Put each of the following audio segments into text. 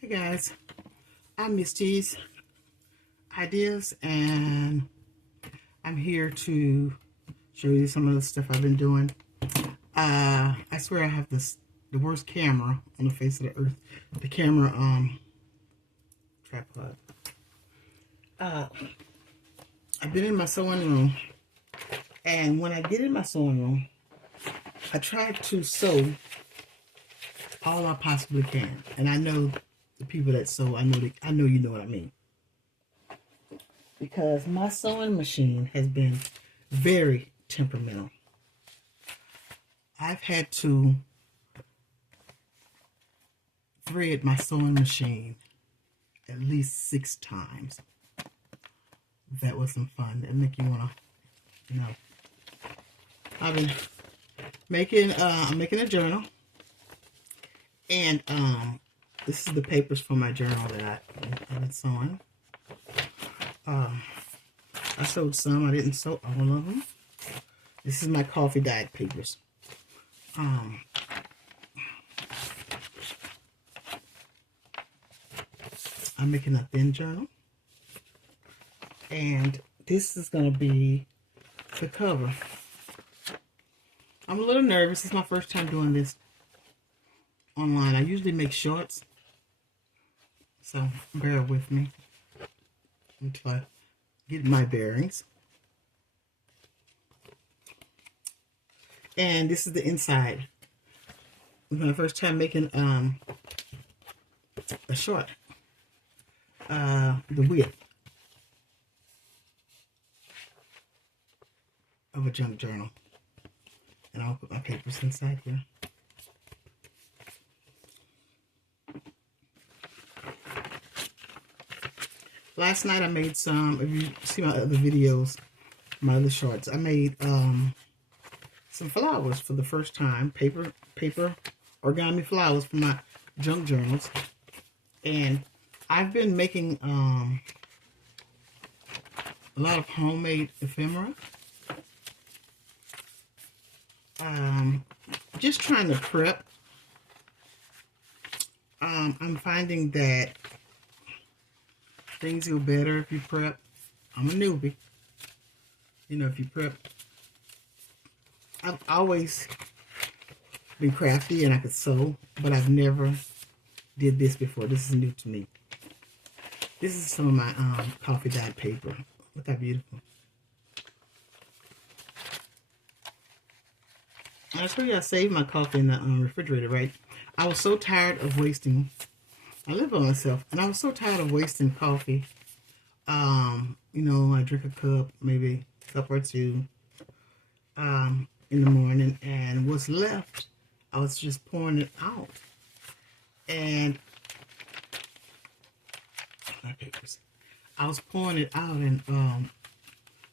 Hey guys, I'm Miss T's Ideas, and I'm here to show you some of the stuff I've been doing. I swear I have the worst camera on the face of the earth. The camera tripod. I've been in my sewing room, and when I get in my sewing room, I try to sew all I possibly can. And I know the people that sew, I know you know what I mean. Because my sewing machine has been very temperamental. I've had to thread my sewing machine at least 6 times. That was some fun. That make you wanna, I've been making I'm making a journal, and this is the papers for my journal that I've been sewing. I sewed some. I didn't sew all of them. This is my coffee dyed papers. I'm making a thin journal, and this is going to be the cover. I'm a little nervous. It's my first time doing this online. I usually make shorts, so bear with me until I get my bearings. And this is the inside. It's my first time making a short. The width of a junk journal. And I'll put my papers inside here. Last night I made some, if you see my other videos, my other shorts, I made some flowers for the first time. Paper origami flowers for my junk journals. And I've been making a lot of homemade ephemera. Just trying to prep. I'm finding that things go better if you prep. I'm a newbie. If you prep. I've always been crafty and I could sew, but I've never did this before. This is new to me. This is some of my coffee dyed paper. Look how beautiful. I told you I saved my coffee in the refrigerator, right? I was so tired of wasting. I live by myself, and I was so tired of wasting coffee. I drink a cup, maybe a cup or two, in the morning, and what's left, I was just pouring it out. And my papers. I was pouring it out, and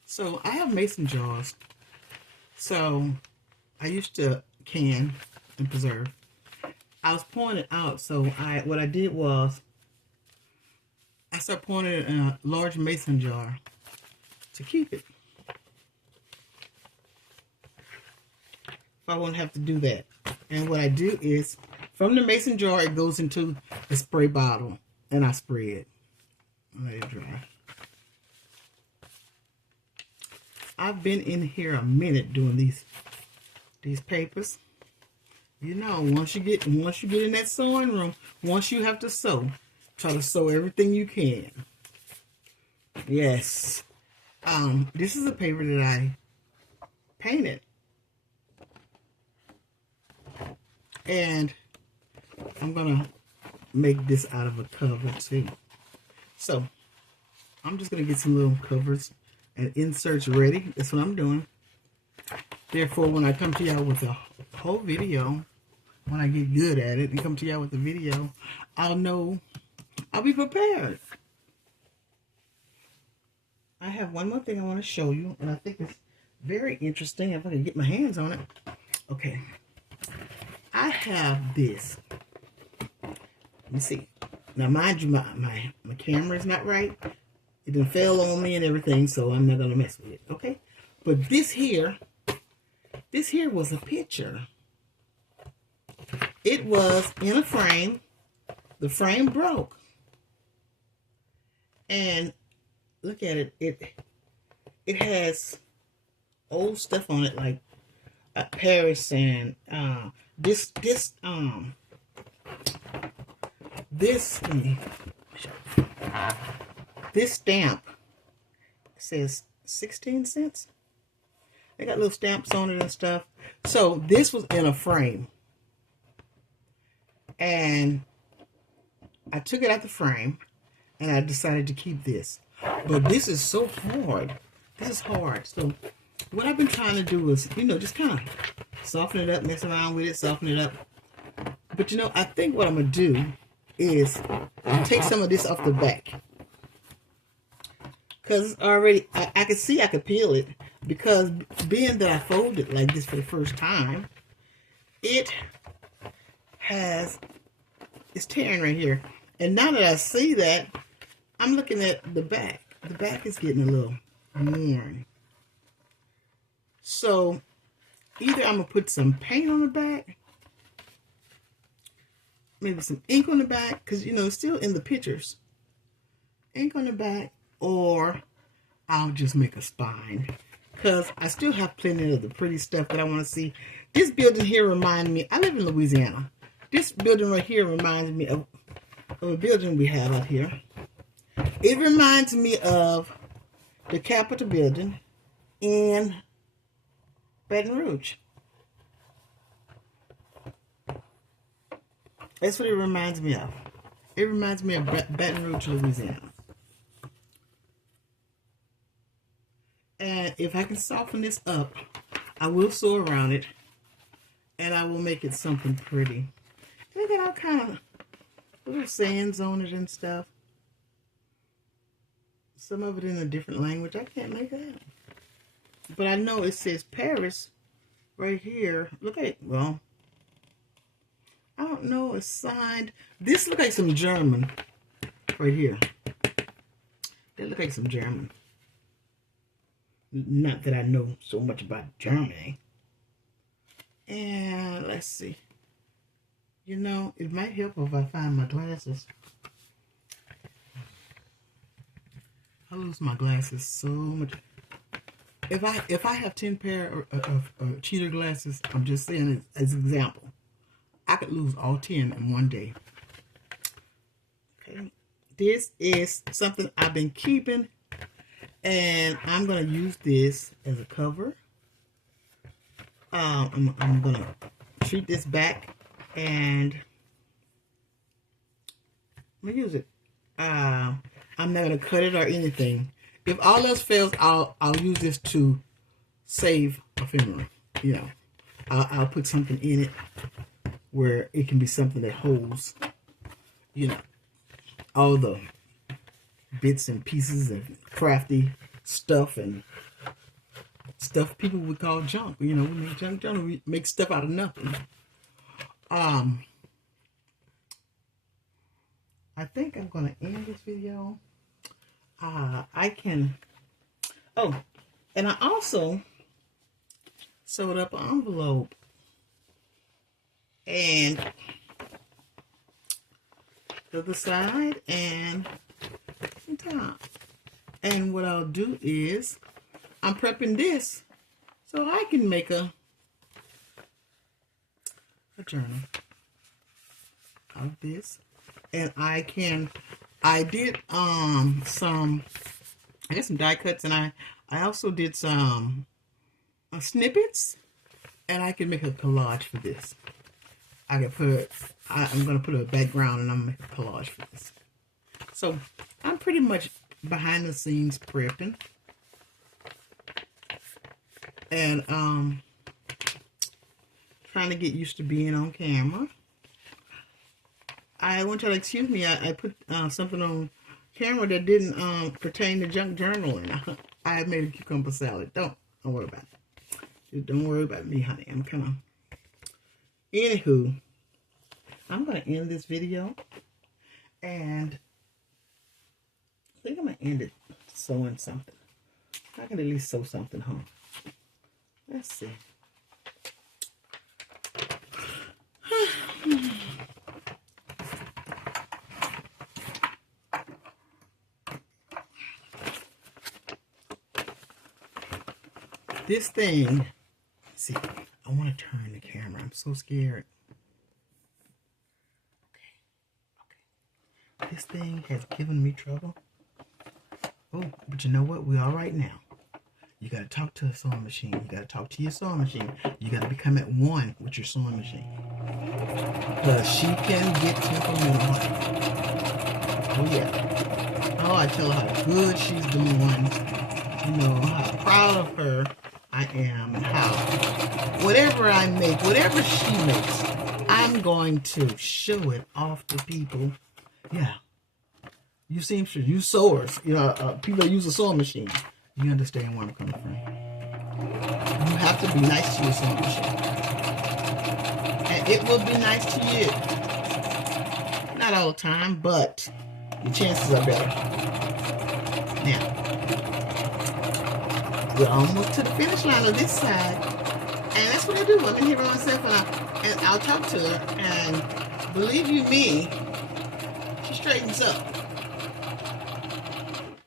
so I have mason jars. So I used to can and preserve. I was pouring it out, so what I did was I started pouring it in a large mason jar to keep it. I won't have to do that. And what I do is, from the mason jar, it goes into the spray bottle, and I spray it. Let it dry. I've been in here a minute doing these papers. Once you get in that sewing room, once you have to sew, try to sew everything you can. Yes. This is a paper that I painted. And I'm going to make this out of a cover too. So, I'm just going to get some little covers and inserts ready. That's what I'm doing. Therefore, when I come to y'all with a whole video, when I get good at it and come to y'all with a video, I'll be prepared. I have one more thing I want to show you, and I think it's very interesting if I can get my hands on it. Okay. I have this. Let me see. Now, mind you, my camera is not right. It done fell on me and everything, so I'm not going to mess with it, okay? But this here was a picture. It was in a frame, the frame broke. And look at it. It has old stuff on it, like Paris and this stamp says 16 cents. They got little stamps on it and stuff. So this was in a frame. And I took it out the frame and I decided to keep this. But this is so hard. This is hard. So what I've been trying to do is, you know, just kind of soften it up, mess around with it, soften it up. But you know, I think what I'm going to do is take some of this off the back. Because it's already, I can see I could peel it. Because being that I folded like this for the first time, it's tearing right here. And now that I see that, I'm looking at the back. The back is getting a little worn. So either I'm going to put some paint on the back, maybe some ink on the back, because, you know, it's still in the pictures. Ink on the back, or I'll just make a spine. Because I still have plenty of the pretty stuff that I want to see. This building here reminds me, I live in Louisiana. This building right here reminds me of a building we have out here. It reminds me of the Capitol building in Baton Rouge. That's what it reminds me of. It reminds me of Baton Rouge, Louisiana. And if I can soften this up, I will sew around it. And I will make it something pretty. They got all kind of little sayings on it and stuff. Some of it in a different language. I can't make that out. But I know it says Paris right here. Look at it. Well, I don't know. It's signed. This looks like some German right here. They look like some German. Not that I know so much about Germany. And let's see. You know, it might help if I find my glasses. I lose my glasses so much. If I have 10 pair of cheater glasses, I'm just saying as an example, I could lose all 10 in one day. Okay, this is something I've been keeping. And I'm going to use this as a cover. I'm going to treat this back and I'm going to use it. I'm not going to cut it or anything. If all else fails, I'll use this to save ephemera. You know, I'll put something in it where it can be something that holds, you know, all the bits and pieces of crafty stuff and stuff people would call junk. You know, we make junk. We make stuff out of nothing. I think I'm gonna end this video. I can. Oh, and I also sewed up an envelope and the other side and top. And what I'll do is I'm prepping this so I can make a journal of this. And I did some, I got some die cuts, and I also did some snippets, and I can make a collage for this. I can put, I'm going to put a background, and I'm going to make a collage for this. So I'm pretty much behind the scenes prepping. And trying to get used to being on camera. I want y'all to excuse me. I put something on camera that didn't pertain to junk journaling. I made a cucumber salad. Don't worry about it. Just don't worry about me, honey. I'm kind of... Anywho, I'm going to end this video. And I think I'm going to end it sewing something. I can at least sew something home. Let's see. This thing, see, I want to turn the camera. I'm so scared. Okay. This thing has given me trouble. Oh, but you know what? We're all right now. You got to talk to a sewing machine. You got to talk to your sewing machine. You got to become at one with your sewing machine. Because she can get temperamental. Oh, yeah. Oh, I tell her how good she's doing. You know, how proud of her I am. And how whatever I make, whatever she makes, I'm going to show it off to people. Yeah. You seamsters, you sewers, you know, people that use a sewing machine. You understand where I'm coming from. You have to be nice to your sewing machine. And it will be nice to you. Not all the time, but your chances are better. Now, we're almost to the finish line of this side. And that's what I do. I'm in here by myself and I'll talk to her. And believe you me, she straightens up.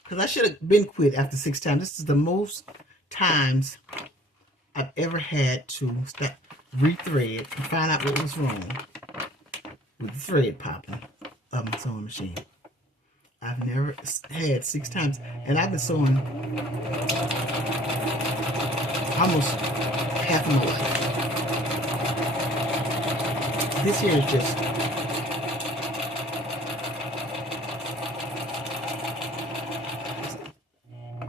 Because I should have been quit after 6 times. This is the most times I've ever had to stop, rethread, and find out what was wrong with the thread popping of my sewing machine. I've never had 6 times. And I've been sewing almost half of my life. This here is just...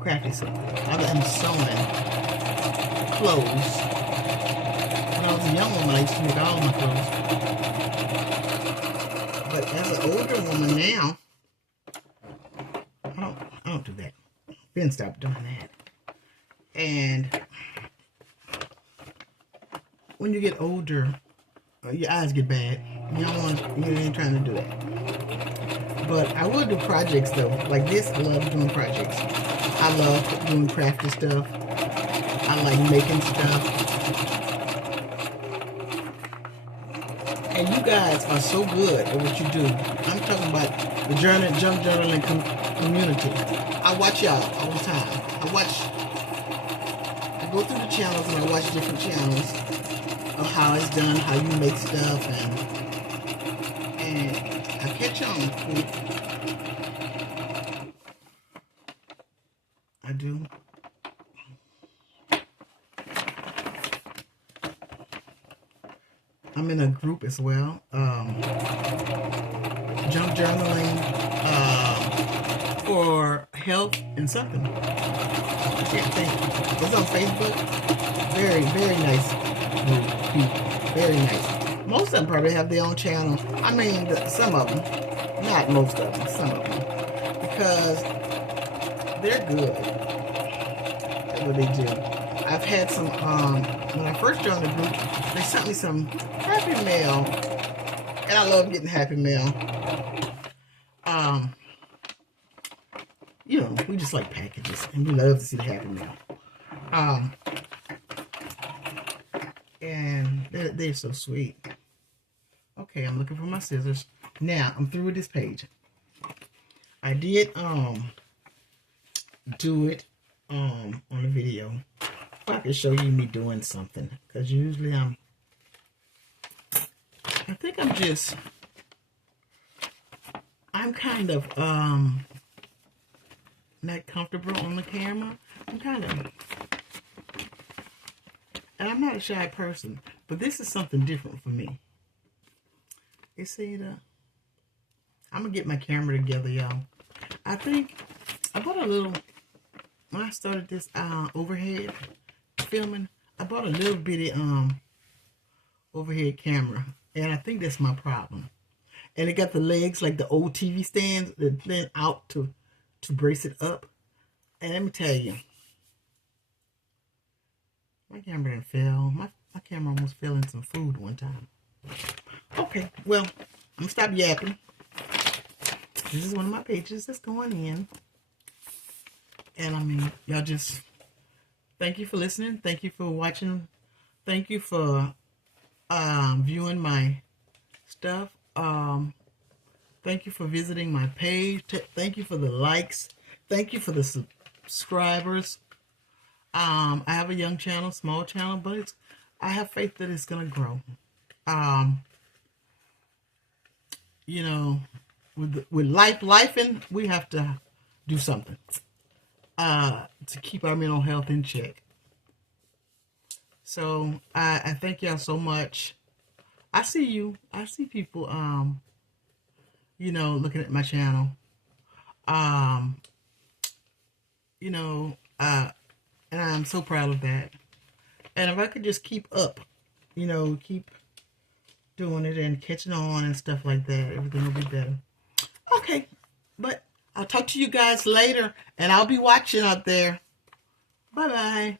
crafty sewing. I've been sewing clothes. When I was a young woman, I used to make all my clothes. But as an older woman now, I don't do that. Ben stopped doing that. And when you get older, your eyes get bad. You ain't trying to do that. But I will do projects though. Like this, I love doing projects. I love doing crafty stuff. I like making stuff. And you guys are so good at what you do. I'm talking about the junk journaling community. I watch y'all all the time. I go through the channels and I watch different channels of how it's done, how you make stuff, and I catch on. I do. I'm in a group as well. Junk journaling for health and something. I can't think. It's on Facebook. Very, very nice group people. Very nice. Most of them probably have their own channel. I mean, some of them. Not most of them. Some of them. Because they're good at what they do. I've had some, when I first joined the group, they sent me some Happy Mail. And I love getting Happy Mail. You know, we just like packages. And we love to see the Happy Mail. And they're so sweet. Okay, I'm looking for my scissors. Now, I'm through with this page. I did, do it, on the video. I can show you me doing something. Because usually I think I'm kind of, not comfortable on the camera. And I'm not a shy person, but this is something different for me. You see I'm gonna get my camera together, y'all. I think I bought a little, when I started this overhead filming, I bought a little bitty overhead camera, and I think that's my problem. And it got the legs like the old TV stands that bend out to brace it up. And let me tell you, my camera didn't fail. My camera almost fell in some food one time. Okay, well, I'm gonna stop yapping. This is one of my pages that's going in. And I mean, y'all just, thank you for listening. Thank you for watching. Thank you for viewing my stuff. Thank you for visiting my page. Thank you for the likes. Thank you for the subscribers. I have a young channel, small channel, but I have faith that it's gonna grow. Um, you know, with life, and we have to do something to keep our mental health in check. So I thank y'all so much. I see you. I see people looking at my channel. Um, you know, and I'm so proud of that. And if I could just keep up, keep doing it and catching on and stuff like that, everything will be better. Okay, but I'll talk to you guys later, and I'll be watching out there. Bye-bye.